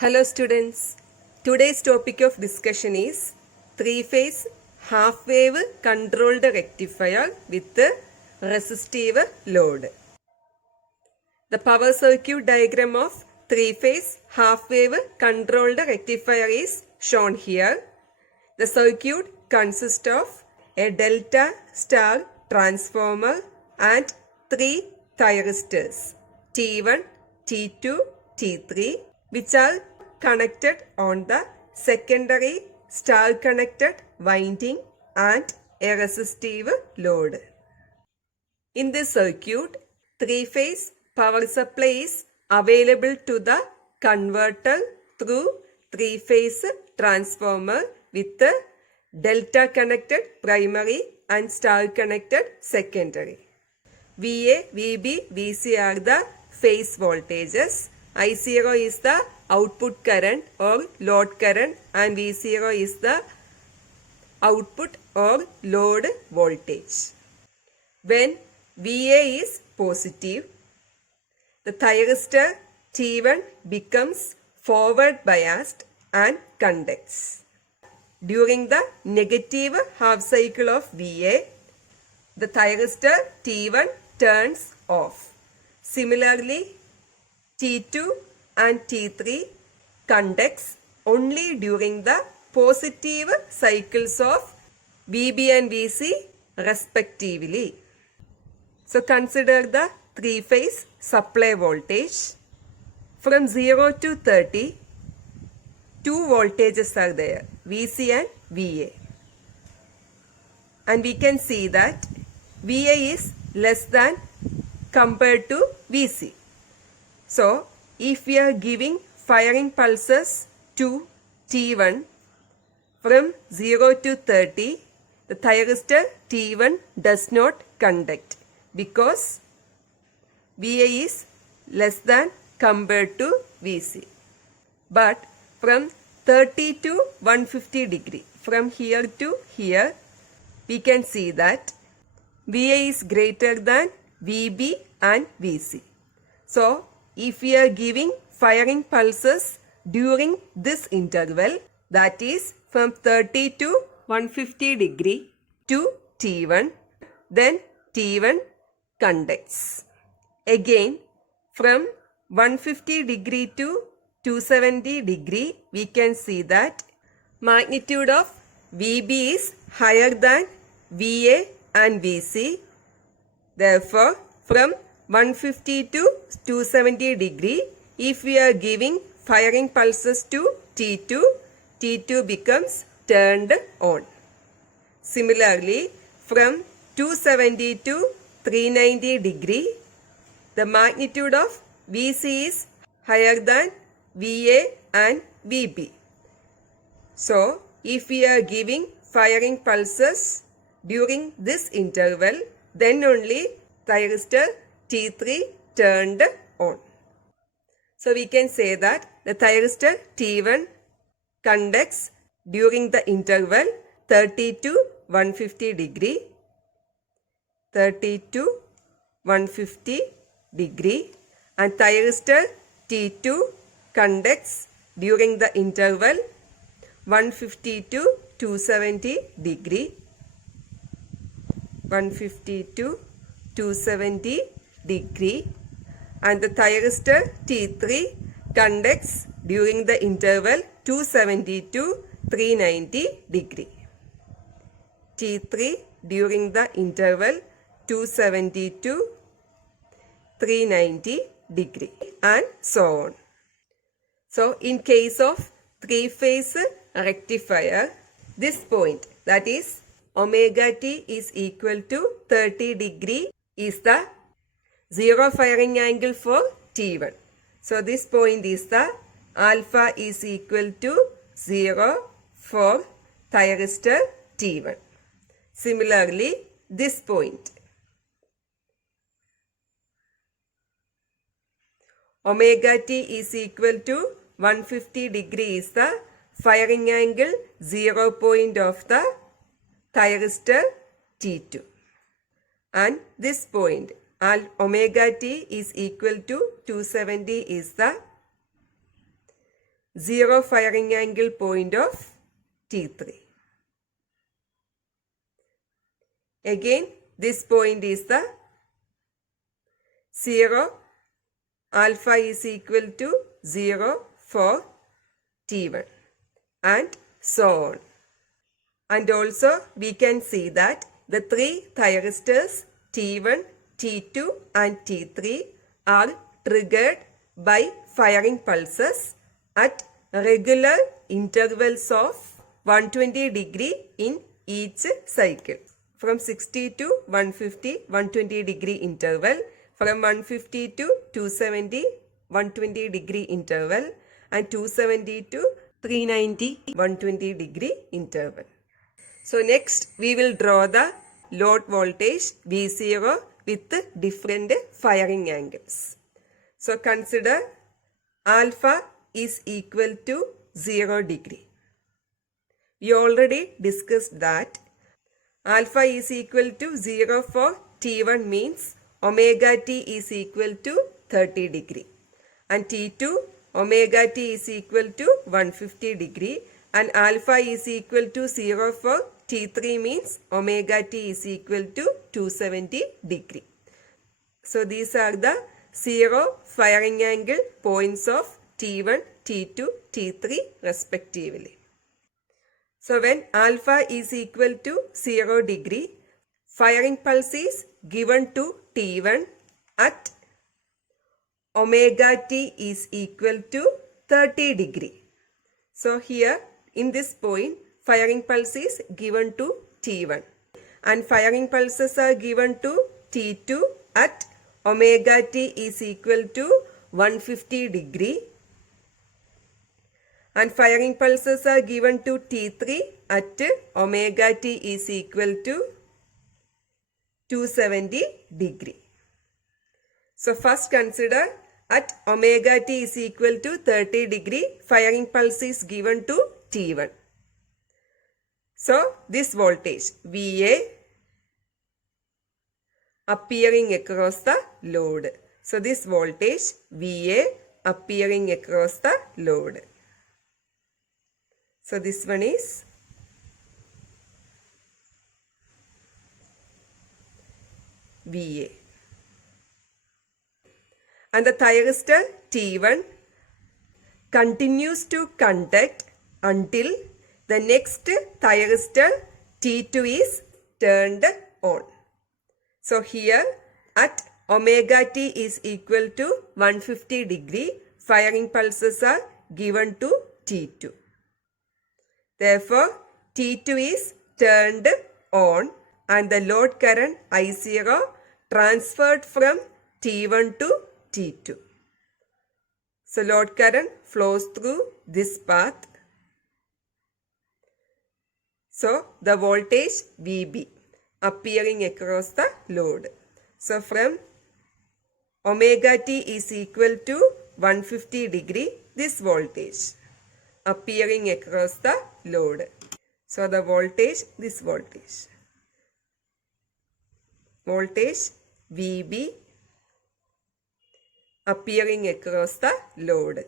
Hello students. Today's topic of discussion is three-phase half-wave controlled rectifier with resistive load. The power circuit diagram of three-phase half-wave controlled rectifier is shown here. The circuit consists of a delta star transformer and three thyristors T1, T2, T3 which are connected on the secondary star connected winding and a resistive load. In this circuit, three-phase power supply is available to the converter through three-phase transformer with delta connected primary and star connected secondary. VA, VB, VC are the phase voltages. I0 is the output current or load current and V0 is the output or load voltage. When VA is positive, the thyristor T1 becomes forward biased and conducts. During the negative half cycle of VA, the thyristor T1 turns off. Similarly, T2 and T3 conducts only during the positive cycles of VB and VC respectively. So consider the three-phase supply voltage. From 0 to 30, two voltages are there, VC and VA. And we can see that VA is less than compared to VC. So, if we are giving firing pulses to T1 from 0 to 30, the thyristor T1 does not conduct because VA is less than compared to VC. But from 30 to 150 degree, from here to here, we can see that VA is greater than VB and VC. So, if we are giving firing pulses during this interval, that is from 30 to 150 degree to T1, then T1 conducts. Again, from 150 degree to 270 degree, we can see that magnitude of VB is higher than VA and VC. Therefore, from 150 to 270 degree, if we are giving firing pulses to T2, T2 becomes turned on. Similarly, from 270 to 390 degree, the magnitude of VC is higher than VA and VB. So, if we are giving firing pulses during this interval, then only thyristor T3 turned on. So we can say that the thyristor T1 conducts during the interval 30 to 150 degree, 30 to 150 degree, and thyristor T2 conducts during the interval 150 to 270 degree, 150 to 270 degree, and the thyristor T3 conducts during the interval 270 to 390 degree. T3 during the interval 270 to 390 degree and so on. So in case of three-phase rectifier, this point, that is omega t is equal to 30 degree is the zero firing angle for T1. So this point is the alpha is equal to 0 for thyristor T1. Similarly, this point, omega t is equal to 150 degree is the firing angle 0 point of the thyristor T2. And this point omega t is equal to 270 is the zero firing angle point of T3. Again, this point is the 0, alpha is equal to 0 for T1 and so on. And also we can see that the three thyristors T1, T2 and T3 are triggered by firing pulses at regular intervals of 120 degree in each cycle. From 60 to 150, 120 degree interval. From 150 to 270, 120 degree interval. And 270 to 390, 120 degree interval. So next we will draw the load voltage V0 with different firing angles. So consider alpha is equal to 0 degree. We already discussed that alpha is equal to 0 for T1 means omega t is equal to 30 degree. And T2 omega t is equal to 150 degree. And alpha is equal to 0 for T3 means omega t is equal to 270 degree. So these are the 0 firing angle points of T1, T2, T3 respectively. So when alpha is equal to 0 degree, firing pulse is given to T1 at omega t is equal to 30 degree. So here in this point, firing pulse is given to T1 and firing pulses are given to T2 at omega t is equal to 150 degree and firing pulses are given to T3 at omega t is equal to 270 degree. So first consider at omega t is equal to 30 degree, firing pulse is given to T1. So this voltage VA appearing across the load. So this voltage VA appearing across the load. So this one is VA. And the thyristor T1 continues to conduct until the next thyristor T2 is turned on. So here at omega t is equal to 150 degree, firing pulses are given to T2. Therefore, T2 is turned on and the load current I0 transferred from T1 to T2. So load current flows through this path. So the voltage VB appearing across the load. So from omega t is equal to 150 degree, this voltage appearing across the load. So the voltage, this voltage VB appearing across the load.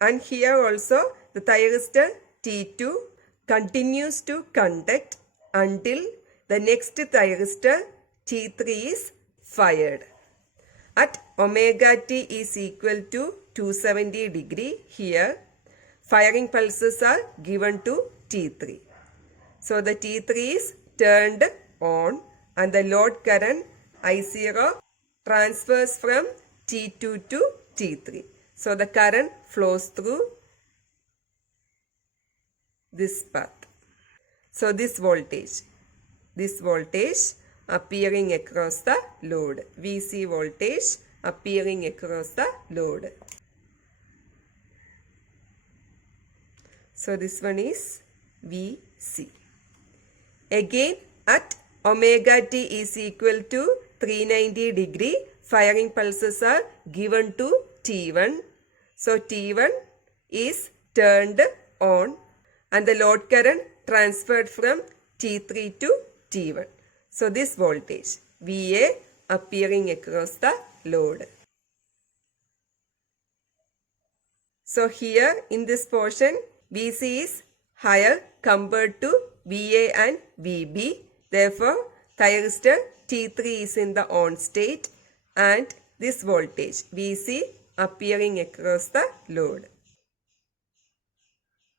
And here also the thyristor T2 continues to conduct until the next thyristor T3 is fired. At omega t is equal to 270 degree, here firing pulses are given to T3. So the T3 is turned on and the load current I0 transfers from T2 to T3. So the current flows through this path. So this voltage appearing across the load, VC voltage appearing across the load. So this one is VC. Again at omega t is equal to 390 degree, firing pulses are given to T1. So T1 is turned on and the load current transferred from T3 to T1. So this voltage VA appearing across the load. So here in this portion, VC is higher compared to VA and VB. Therefore, thyristor T3 is in the on state and this voltage VC appearing across the load.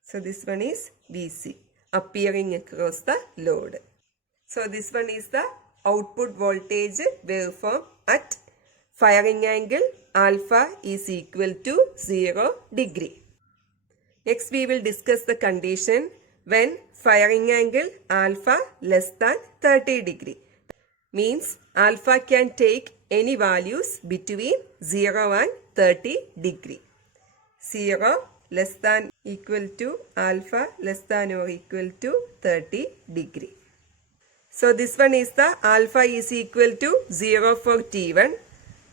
So this one is VC appearing across the load. So this one is the output voltage waveform at firing angle alpha is equal to 0 degree. Next we will discuss the condition when firing angle alpha less than 30 degree. Means alpha can take any values between 0 and 30 degree. 0 less than equal to alpha less than or equal to 30 degree. So this one is the alpha is equal to 0 for T1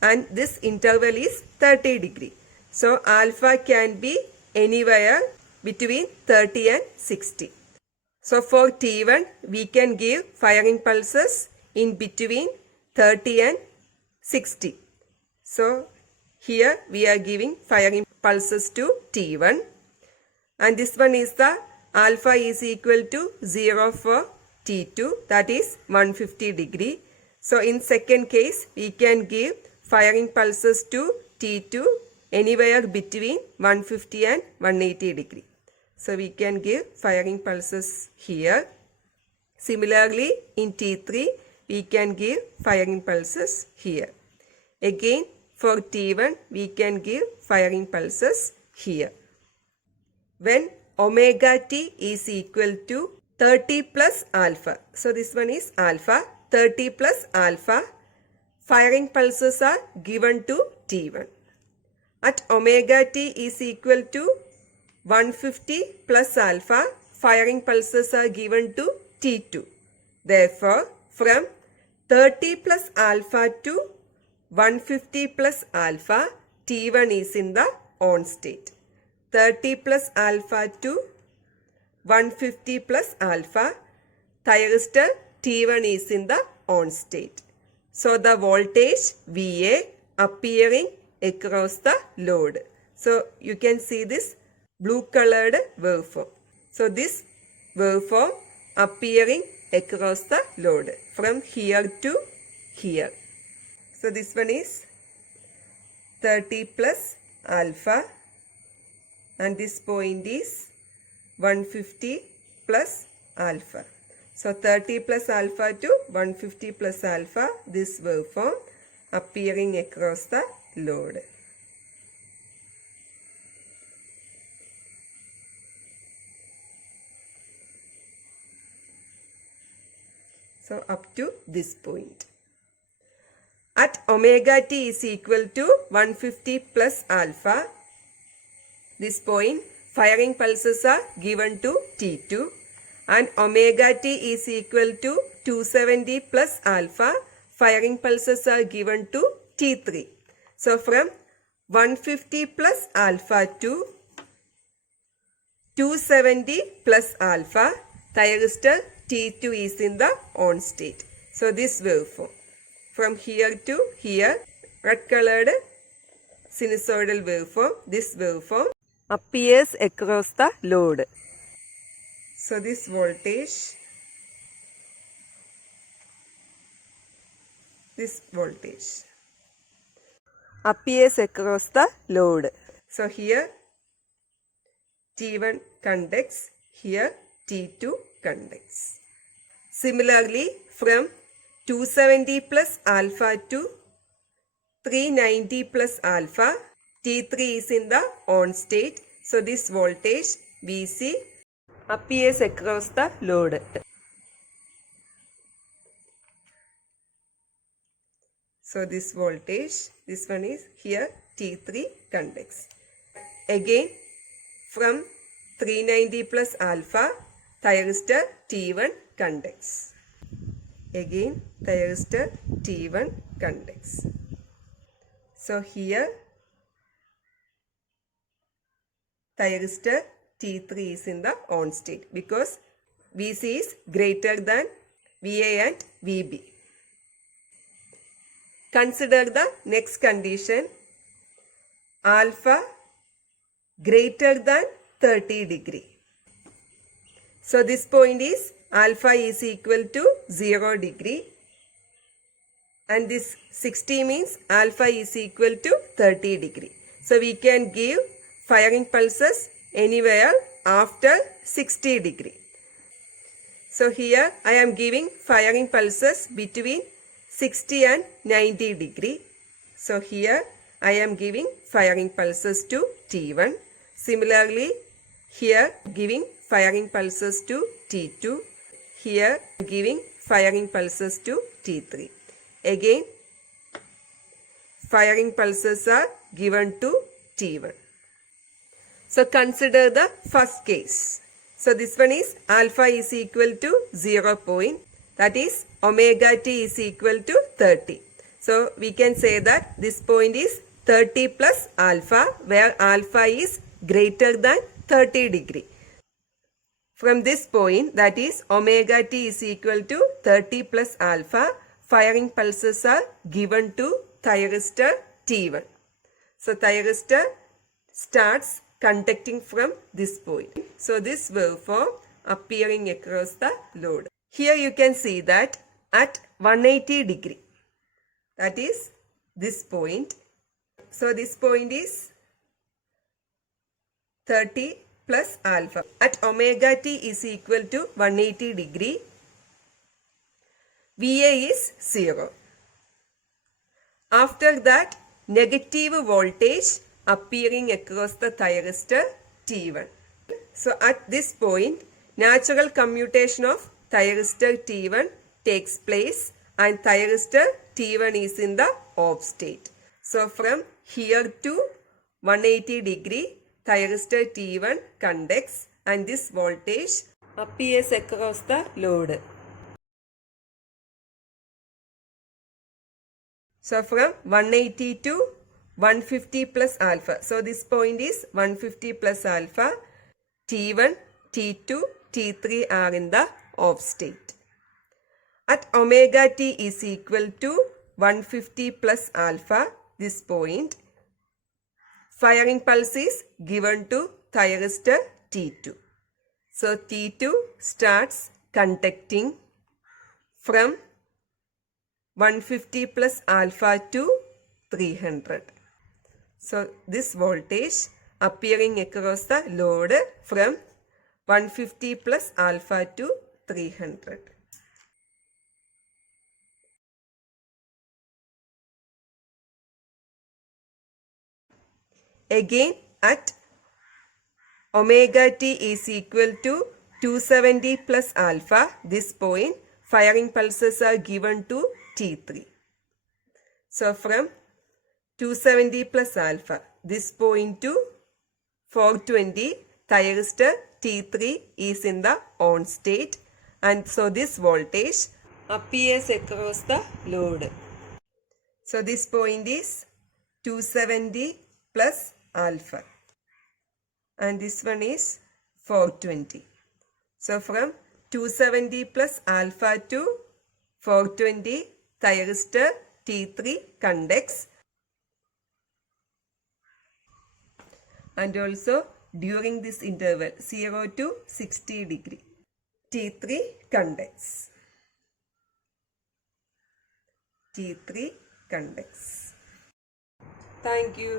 and this interval is 30 degree. So alpha can be anywhere between 30 and 60. So for T1 we can give firing pulses in between 30 and 60. So here we are giving firing pulses to T1 and this one is the alpha is equal to 0 for T2, that is 150 degree. So in second case we can give firing pulses to T2 anywhere between 150 and 180 degree. So we can give firing pulses here. Similarly in T3 we can give firing pulses here. Again for T1 we can give firing pulses here. When omega t is equal to 30 plus alpha. So this one is alpha. 30 plus alpha. Firing pulses are given to T1. At omega t is equal to 150 plus alpha. Firing pulses are given to T2. Therefore, from 30 plus alpha to 150 plus alpha, T1 is in the on state. 30 plus alpha to 150 plus alpha, thyristor T1 is in the on state. So the voltage VA appearing across the load. So you can see this blue colored waveform. So this waveform appearing across the load from here to here. So this one is 30 plus alpha and this point is 150 plus alpha. So 30 plus alpha to 150 plus alpha, this waveform appearing across the load. So up to this point. At omega t is equal to 150 plus alpha, this point firing pulses are given to T2 and omega t is equal to 270 plus alpha, firing pulses are given to T3. So from 150 plus alpha to 270 plus alpha, thyristor T2 is in the on state. So this waveform from here to here, red colored sinusoidal waveform, this waveform appears across the load. So this voltage, appears across the load. So here T1 conducts, here T2 conducts. Similarly from 270 plus alpha to 390 plus alpha, T3 is in the on state. So this voltage VC appears across the load. So this voltage, this one is here T3 conducts. Again from 390 plus alpha, thyristor T1 conducts. Again thyristor T1 conducts. So here thyristor T3 is in the on state because VC is greater than VA and VB. Consider the next condition. Alpha greater than 30 degree. So this point is alpha is equal to 0 degree. And this 60 means alpha is equal to 30 degree. So we can give firing pulses anywhere after 60 degree. So here I am giving firing pulses between 60 and 90 degree. So here I am giving firing pulses to T1. Similarly, here giving firing pulses to T2. Here giving firing pulses to T3. Again, firing pulses are given to T1. So consider the first case. So this one is alpha is equal to 0 point. That is omega t is equal to 30. So we can say that this point is 30 plus alpha, where alpha is greater than 30 degree. From this point, that is omega t is equal to 30 plus alpha, firing pulses are given to thyristor T1. So thyristor starts conducting from this point. So this waveform appearing across the load. Here you can see that at 180 degree, that is this point. So this point is 30 plus alpha. At omega t is equal to 180 degree, VA is 0. After that, negative voltage appearing across the thyristor T1. So at this point, natural commutation of thyristor T1 takes place and thyristor T1 is in the off state. So from here to 180 degree, thyristor T1 conducts and this voltage appears across the load. So from 180 to 150 plus alpha. So this point is 150 plus alpha. T1, T2, T3 are in the off state. At omega t is equal to 150 plus alpha, this point, firing pulse is given to thyristor T2. So T2 starts conducting from 150 plus alpha to 300. So this voltage appearing across the load from 150 plus alpha to 300. Again at omega t is equal to 270 plus alpha, this point, firing pulses are given to T3. So from 270 plus alpha, this point to 420, thyristor T3 is in the on state and so this voltage appears across the load. So this point is 270 plus alpha and this one is 420. So from 270 plus alpha to 420, thyristor T3 conducts and also during this interval 0 to 60 degree, T3 conducts. T3 conducts. Thank you.